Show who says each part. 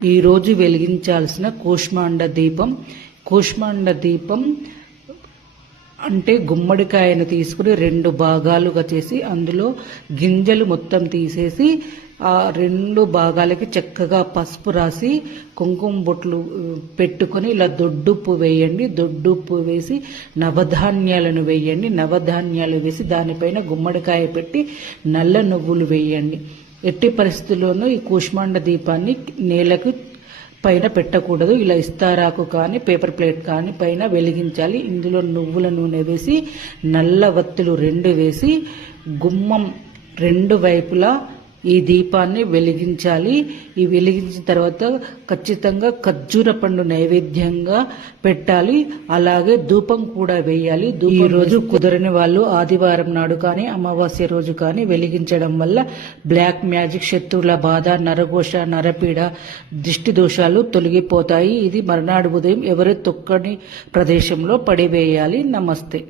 Speaker 1: ఈరోజు వెలిగించాల్సిన కూష్మాండ దీపం. కూష్మాండ దీపం అంటే గుమ్మడికాయను తీసుకుని రెండు భాగాలుగా చేసి అందులో గింజలు మొత్తం తీసేసి ఆ రెండు భాగాలకి చక్కగా పసుపు రాసి కుంకుమ బొట్లు పెట్టుకొని ఇలా దొడ్డుప్పు వేయండి. దొడ్డుప్పు వేసి నవధాన్యాలను వేయండి. నవధాన్యాలు వేసి దానిపైన గుమ్మడికాయ పెట్టి నల్ల నువ్వులు వేయండి. ఎట్టి పరిస్థితుల్లోనూ ఈ కూష్మాండ దీపాన్ని నేలకు పైన పెట్టకూడదు. ఇలా ఇస్తారాకు కానీ పేపర్ ప్లేట్ కానీ పైన వెలిగించాలి. ఇందులో నువ్వుల నూనె వేసి నల్ల వత్తులు రెండు వేసి గుమ్మం రెండు వైపులా ఈ దీపాన్ని వెలిగించాలి. ఈ వెలిగించిన తర్వాత ఖచ్చితంగా ఖర్జూర పండు నైవేద్యంగా పెట్టాలి. అలాగే ధూపం కూడా వేయాలి. ఈ రోజు కుదరని వాళ్ళు ఆదివారం నాడు కానీ అమావాస్య రోజు కానీ వెలిగించడం వల్ల బ్లాక్ మ్యాజిక్ శత్రువుల బాధ నరఘోష నరపీడ దిష్టి దోషాలు తొలగిపోతాయి. ఇది మర్నాడు ఉదయం ఎవరి తొక్కని ప్రదేశంలో పడివేయాలి. నమస్తే.